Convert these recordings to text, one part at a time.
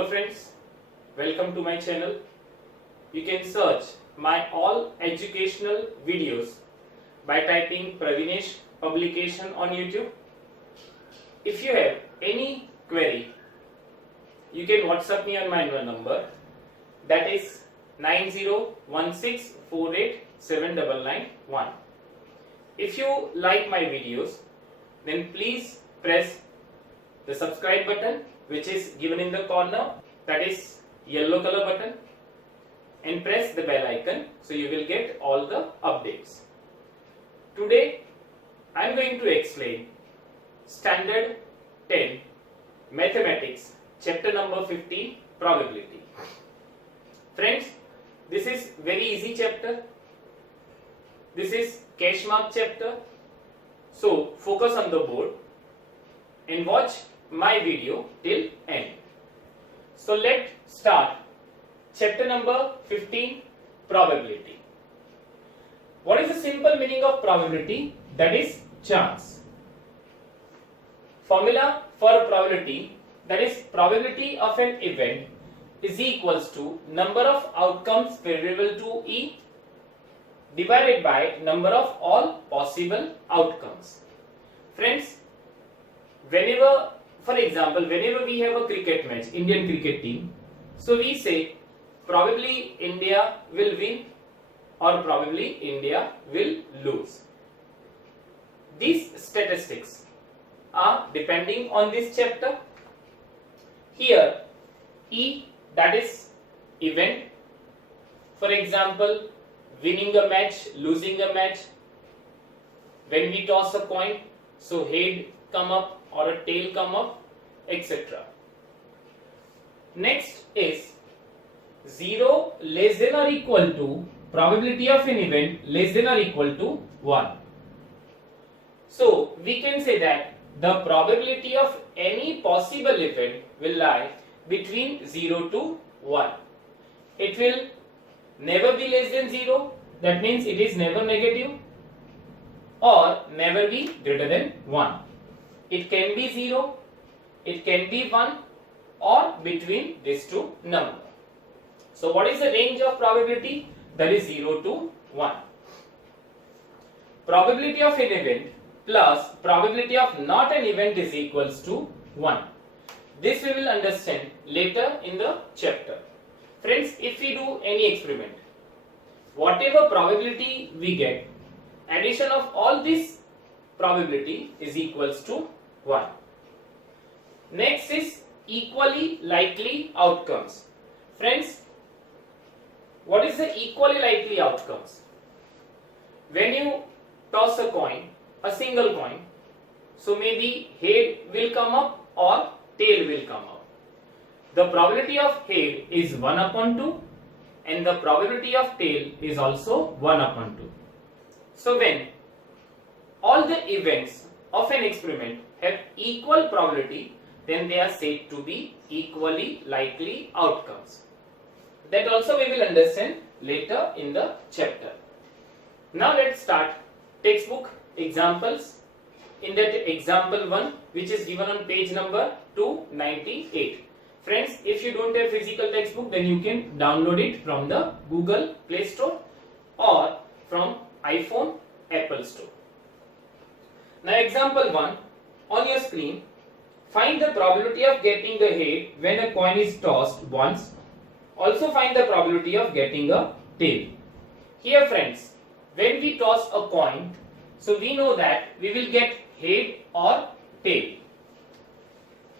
Hello friends, welcome to my channel. You can search my all educational videos by typing Pravinesh Publication on YouTube. If you have any query, you can WhatsApp me on my number, that is 9016487991. If you like my videos, then please press the subscribe button which is given in the corner, that is yellow color button, and press the bell icon so you will get all the updates. Today I am going to explain Standard 10 Mathematics chapter number 15 Probability. Friends, this is very easy chapter. This is cash mark chapter. So focus on the board and watch my video till end. So let's start chapter number 15 Probability. What is the simple meaning of probability? That is chance. Formula for probability, that is probability of an event is equals to number of outcomes favorable to E divided by number of all possible outcomes. Friends, whenever, for example, whenever we have a cricket match, Indian cricket team, so we say probably India will win or probably India will lose. These statistics are depending on this chapter. Here E, that is event, for example winning a match, losing a match. When we toss a coin, so head come up or a tail come up, etc. Next is 0 less than or equal to probability of an event less than or equal to 1. So we can say that the probability of any possible event will lie between 0 to 1. It will never be less than 0, that means it is never negative, or never be greater than 1. It can be 0, it can be 1, or between these two numbers. So what is the range of probability? That is 0 to 1. Probability of an event plus probability of not an event is equals to 1. This we will understand later in the chapter. Friends, if we do any experiment, whatever probability we get, addition of all this probability is equals to 1. Next is equally likely outcomes. Friends, what is the equally likely outcomes? When you toss a coin, a single coin, so maybe head will come up or tail will come up. The probability of head is 1 upon 2 and the probability of tail is also 1 upon 2. So when all the events of an experiment have equal probability, then they are said to be equally likely outcomes. That also we will understand later in the chapter. Now let's start textbook examples. In that example 1, which is given on page number 298. Friends, if you don't have physical textbook, then you can download it from the Google Play Store or from iPhone Apple Store. Now example 1, on your screen, find the probability of getting the head when a coin is tossed once. Also find the probability of getting a tail. Here friends, when we toss a coin, so we know that we will get head or tail.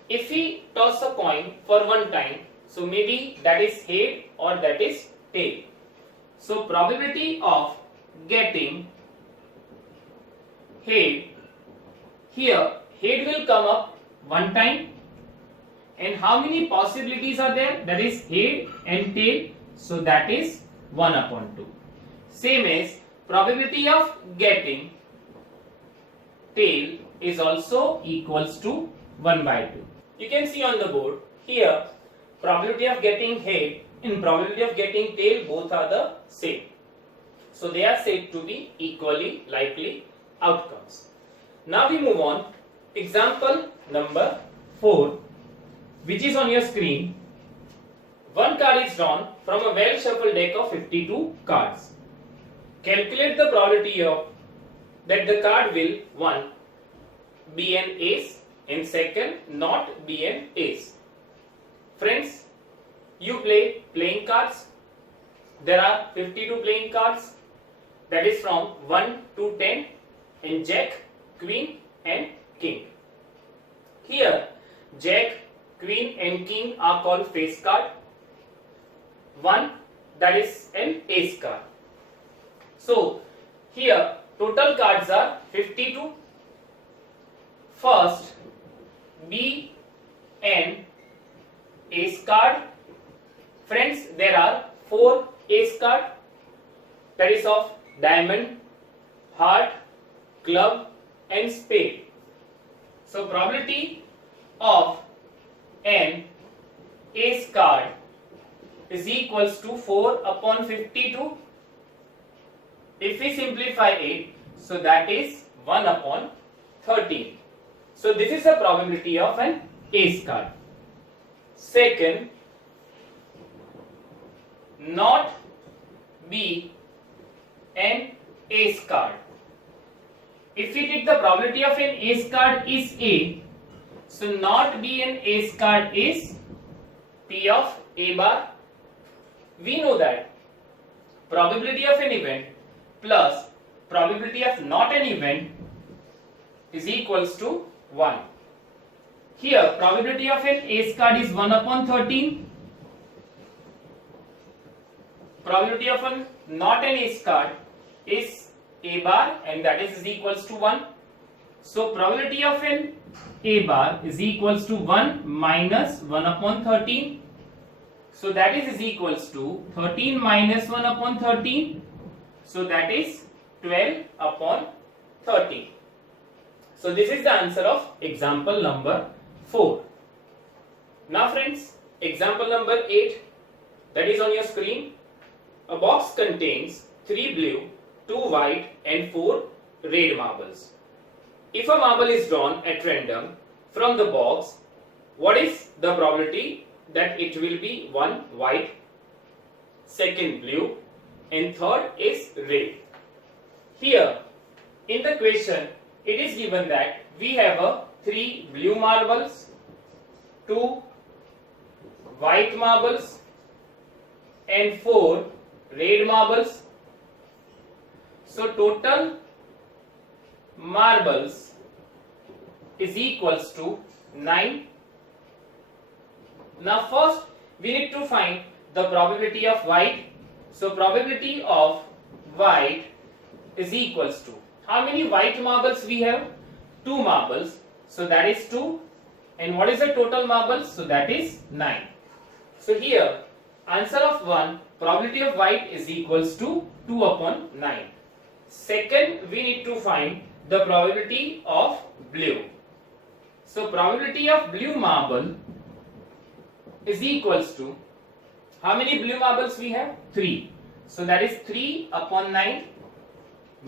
If we toss a coin for one time, so maybe that is head or that is tail. So probability of getting head, here head will come up one time, and how many possibilities are there? That is head and tail, so that is 1 upon 2. Same as probability of getting tail is also equals to 1 by 2. You can see on the board here probability of getting head and probability of getting tail both are the same. So they are said to be equally likely outcomes. Now we move on. Example number 4, which is on your screen. One card is drawn from a well shuffled deck of 52 cards. Calculate the probability of that the card will 1. Be an ace and second not be an ace. Friends, you play playing cards. There are 52 playing cards, that is from 1 to 10 in Jack, Queen and King. Here Jack, Queen and King are called face card. 1, that is an ace card. So here total cards are 52. First, be an ace card. Friends, there are 4 ace card, that is of diamond, heart, club and spade. So probability of an ace card is equals to 4 upon 52. If we simplify it, so that is 1 upon 13. So this is the probability of an ace card. Second, not be an ace card. If we take the probability of an ace card is A, so not be an ace card is P of A bar. We know that probability of an event plus probability of not an event is equals to 1. Here probability of an ace card is 1 upon 13. Probability of an not an ace card is A bar and that is equals to 1. So probability of an A bar is equals to 1 minus 1 upon 13. So that is equals to 13 minus 1 upon 13. So that is 12 upon 13. So this is the answer of example number 4. Now friends, example number 8, that is on your screen. A box contains 3 blue, 2 white and 4 red marbles. If a marble is drawn at random from the box, what is the probability that it will be 1 white, second blue and third is red? Here in the question it is given that we have a 3 blue marbles, 2 white marbles and 4 red marbles. So total marbles is equals to 9. Now first we need to find the probability of white. So probability of white is equals to, how many white marbles we have? 2 marbles. So that is 2. And what is the total marbles? So that is 9. So here answer of 1, probability of white is equals to 2 upon 9. Second, we need to find the probability of blue. So probability of blue marble is equals to, how many blue marbles we have? 3. So that is 3 upon 9.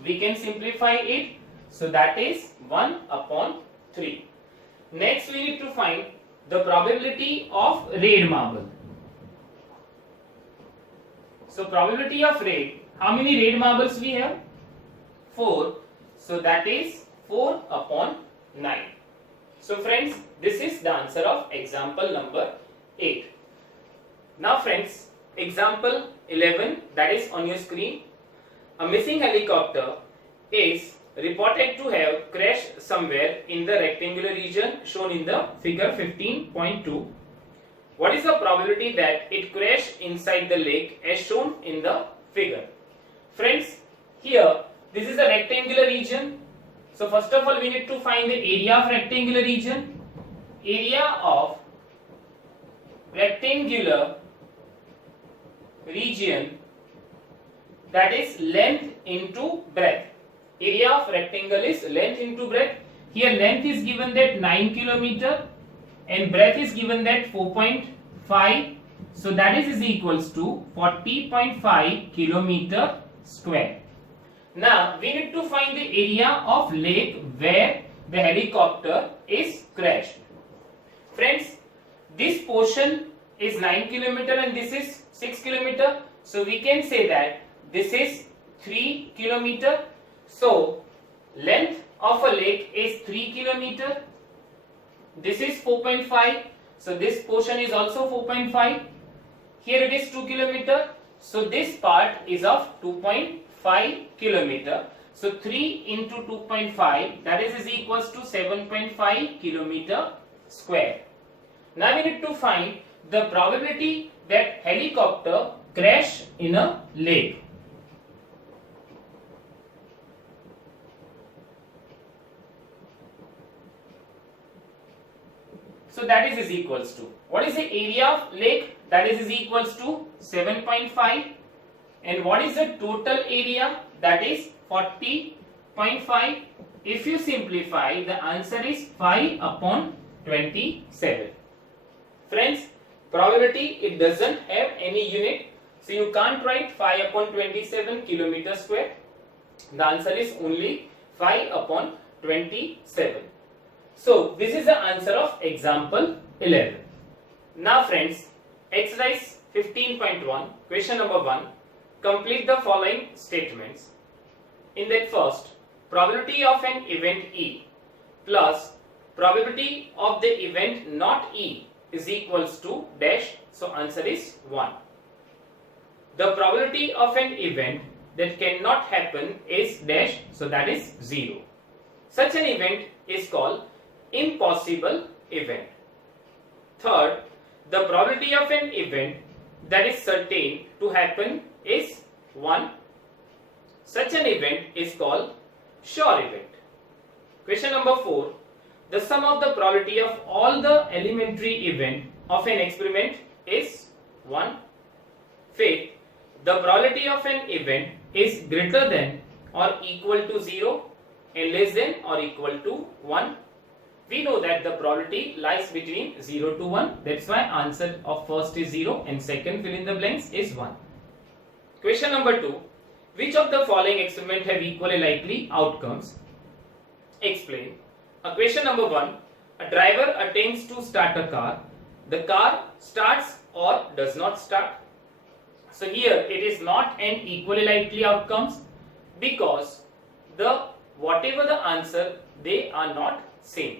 We can simplify it. So that is 1 upon 3. Next we need to find the probability of red marble. So probability of red, how many red marbles we have? 4. So that is 4 upon 9. So friends, this is the answer of example number 8. Now friends, example 11, that is on your screen. A missing helicopter is reported to have crashed somewhere in the rectangular region shown in the figure 15.2. What is the probability that it crashed inside the lake as shown in the figure? Friends, here this is a rectangular region. So first of all we need to find the area of rectangular region. Area of rectangular region, that is length into breadth. Area of rectangle is length into breadth. Here length is given that 9 km and breadth is given that 4.5. So that is equals to 40.5 km square. Now we need to find the area of lake where the helicopter is crashed. Friends, this portion is 9 kilometer and this is 6 kilometer. So we can say that this is 3 kilometer. So length of a lake is 3 kilometer. This is 4.5. So this portion is also 4.5. Here it is 2 kilometer. So this part is of 2.5 kilometer. So 3 into 2.5, that is equals to 7.5 kilometer square. Now we need to find the probability that helicopter crash in a lake. So that is equals to, what is the area of lake? That is equals to 7.5. And what is the total area? That is 40.5. If you simplify, the answer is 5 upon 27. Friends, probability, it doesn't have any unit. So you can't write 5 upon 27 kilometer square. The answer is only 5 upon 27. So this is the answer of example 11. Now friends, exercise 15.1, question number 1. Complete the following statements. In that first, probability of an event E plus probability of the event not E is equals to dash. So answer is 1. The probability of an event that cannot happen is dash. So that is 0. Such an event is called impossible event. Third, the probability of an event that is certain to happen is 1. Such an event is called sure event. Question number 4. The sum of the probability of all the elementary event of an experiment is 1. Fifth, the probability of an event is greater than or equal to 0 and less than or equal to 1. We know that the probability lies between 0 to 1. That's why answer of first is 0 and second fill in the blanks is 1. Question number 2. Which of the following experiments have equally likely outcomes? Explain. Question number 1. A driver attempts to start a car. The car starts or does not start. So here it is not an equally likely outcomes because the whatever the answer, they are not same.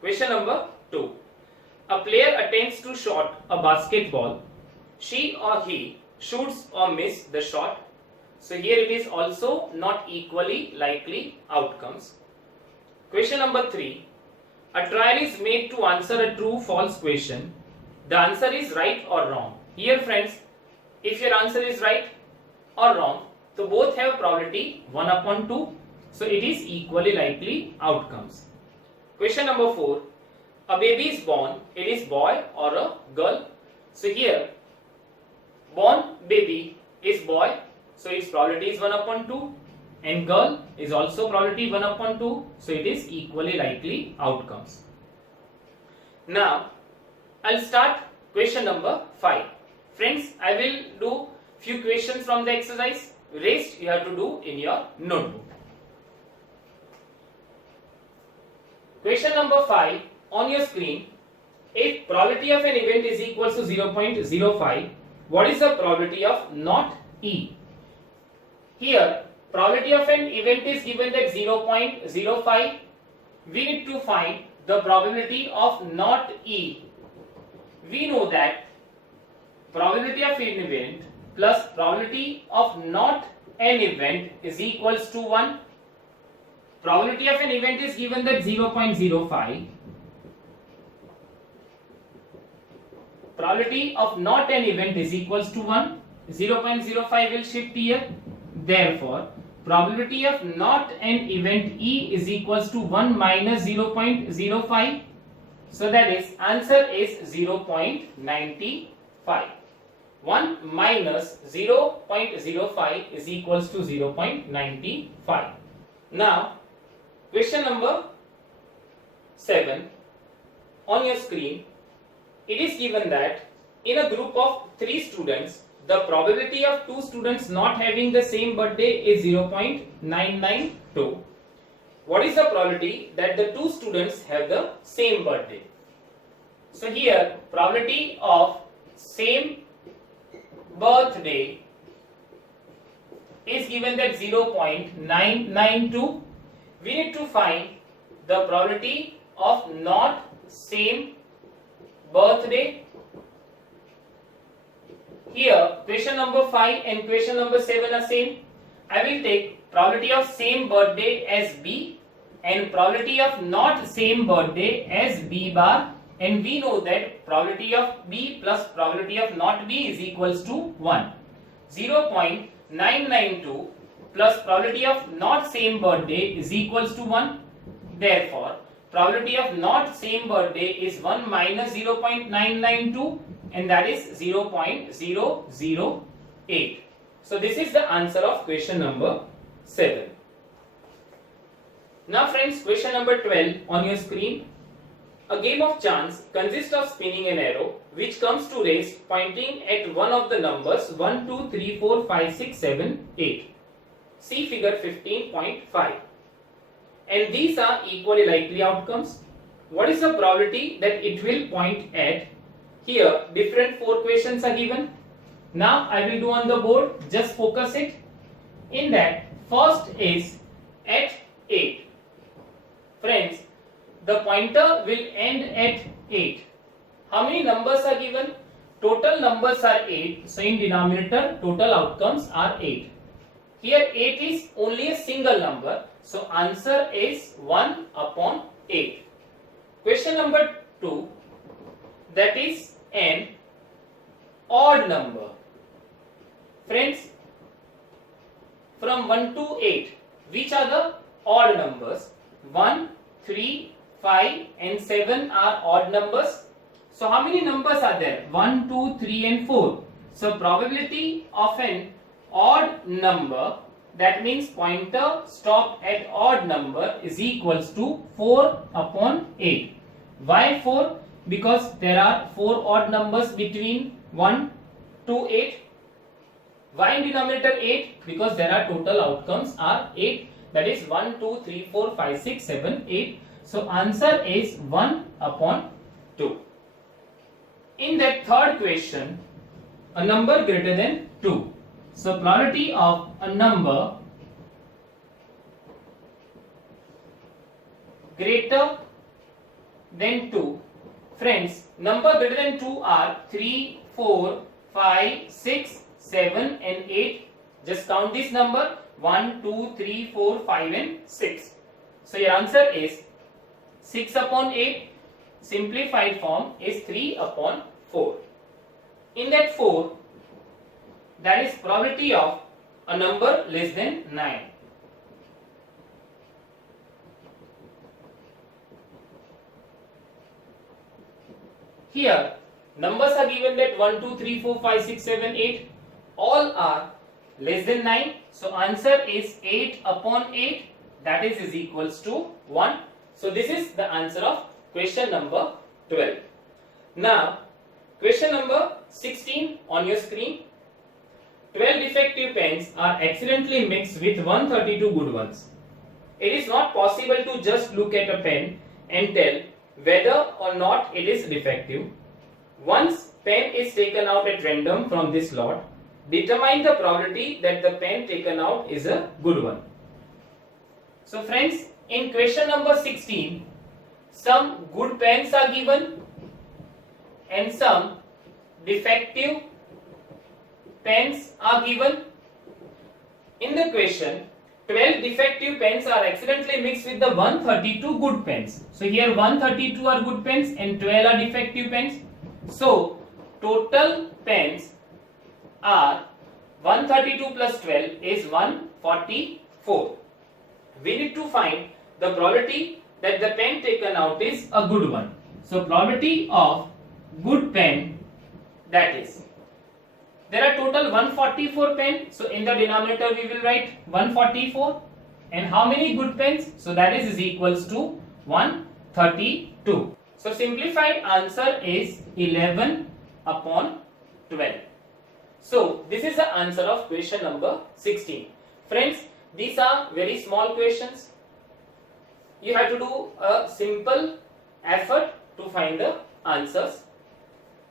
Question number 2. A player attempts to shot a basketball. She or he shoots or miss the shot. So here it is also not equally likely outcomes. Question number 3. A trial is made to answer a true-false question. The answer is right or wrong. Here friends, if your answer is right or wrong, so both have probability 1 upon 2. So it is equally likely outcomes. Question number 4. A baby is born. It is boy or a girl. So here, born baby is boy. So its probability is 1 upon 2. And girl is also probability 1 upon 2. So it is equally likely outcomes. Now, I'll start question number 5. Friends, I will do few questions from the exercise. Rest you have to do in your notebook. Question number 5 on your screen. If probability of an event is equal to 0.05, what is the probability of not E? Here, probability of an event is given that 0.05. We need to find the probability of not E. We know that probability of an event plus probability of not an event is equals to 1. Probability of an event is given that 0.05. Probability of not an event is equals to 1. 0.05 will shift here. Therefore, probability of not an event E is equals to 1 minus 0.05. So that is answer is 0.95. 1 minus 0.05 is equals to 0.95. Now, question number 7 on your screen. It is given that in a group of 3 students, the probability of 2 students not having the same birthday is 0.992. What is the probability that the 2 students have the same birthday? So here, probability of same birthday is given that 0.992. We need to find the probability of not same birthday. Here question number 5 and question number 7 are same. I will take probability of same birthday as B and probability of not same birthday as B bar, and we know that probability of B plus probability of not B is equals to 1. 0.992 plus probability of not same birthday is equals to 1. Therefore, probability of not same birthday is 1 minus 0.992, and that is 0.008. So this is the answer of question number 7. Now friends, question number 12 on your screen. A game of chance consists of spinning an arrow which comes to rest pointing at one of the numbers 1, 2, 3, 4, 5, 6, 7, 8. See figure 15.5. And these are equally likely outcomes. What is the probability that it will point at? Here different 4 questions are given. Now I will do on the board, just focus it. In that, first is at 8. Friends, the pointer will end at 8. How many numbers are given? Total numbers are 8. So in denominator, total outcomes are 8. Here 8 is only a single number. So answer is 1 upon 8. Question number 2, that is an odd number. Friends, from 1 to 8, which are the odd numbers? 1, 3, 5 and 7 are odd numbers. So how many numbers are there? 1, 2, 3 and 4. So probability of an odd number, that means pointer stop at odd number, is equals to 4 upon 8. Why 4? Because there are 4 odd numbers between 1 to 8. Why in denominator 8? Because there are total outcomes are 8. That is 1, 2, 3, 4, 5, 6, 7, 8. So answer is 1 upon 2. In that third question, a number greater than 2. So probability of a number greater than 2. Friends, number greater than 2 are 3, 4, 5, 6, 7 and 8. Just count this number 1, 2, 3, 4, 5 and 6. So your answer is 6 upon 8. Simplified form is 3 upon 4. In that 4, that is probability of a number less than 9. Here numbers are given that 1, 2, 3, 4, 5, 6, 7, 8. All are less than 9. So answer is 8 upon 8, that is equals to 1. So this is the answer of question number 12. Now question number 16 on your screen. 12 defective pens are accidentally mixed with 132 good ones. It is not possible to just look at a pen and tell whether or not it is defective. Once pen is taken out at random from this lot, determine the probability that the pen taken out is a good one. So friends, in question number 16, some good pens are given and some defective pens are given. In the question, 12 defective pens are accidentally mixed with the 132 good pens. So here 132 are good pens and 12 are defective pens. So total pens are 132 plus 12 is 144. We need to find the probability that the pen taken out is a good one. So probability of good pen, that is, there are total 144 pens. So in the denominator we will write 144. And how many good pens? So that is equals to 132. So simplified answer is 11 upon 12. So this is the answer of question number 16. Friends, these are very small questions. You have to do a simple effort to find the answers.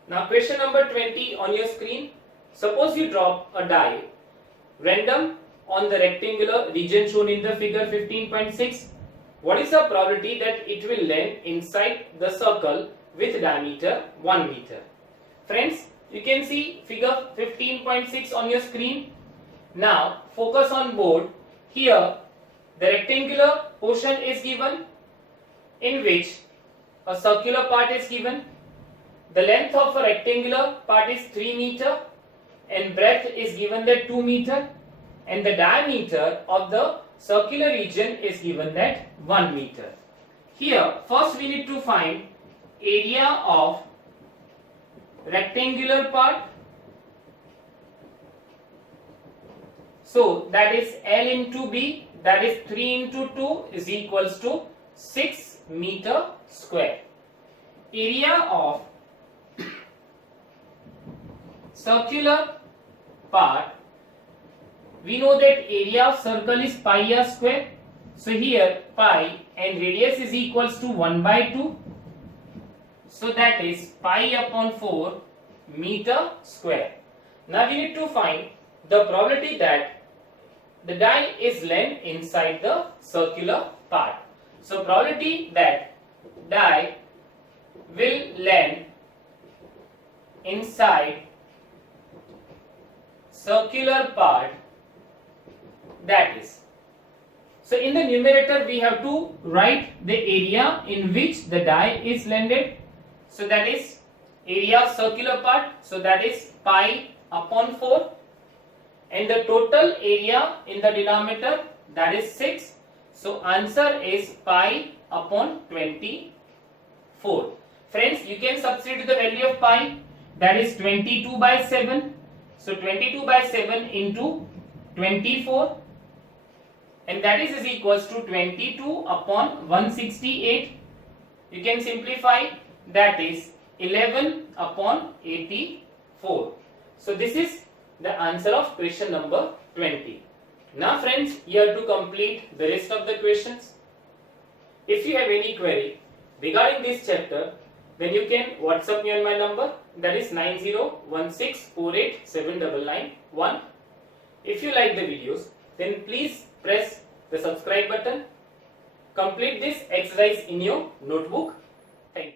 Now question number 20 on your screen. Suppose you drop a die random on the rectangular region shown in the figure 15.6. What is the probability that it will land inside the circle with diameter 1 meter? Friends, you can see figure 15.6 on your screen. Now focus on board. Here the rectangular portion is given, in which a circular part is given. The length of a rectangular part is 3 meter and breadth is given that 2 meter, and the diameter of the circular region is given that 1 meter. Here first we need to find area of rectangular part. So that is L into B, that is 3 into 2 is equals to 6 meter square. Area of circular part, we know that area of circle is pi r square. So here pi and radius is equals to 1 by 2. So that is pi upon 4 meter square. Now we need to find the probability that the die is land inside the circular part. So probability that die will land inside circular part, that is, so in the numerator we have to write the area in which the die is landed. So that is area of circular part, so that is pi upon 4, and the total area in the denominator, that is 6. So answer is pi upon 24. Friends, you can substitute the value of pi, that is 22 by 7. So 22 by 7 into 24, and that is equals to 22 upon 168. You can simplify, that is 11 upon 84. So this is the answer of question number 20. Now friends, you have to complete the rest of the questions. If you have any query regarding this chapter, then you can WhatsApp me on my number, that is 9016487991. If you like the videos, then please press the subscribe button. Complete this exercise in your notebook. Thank you.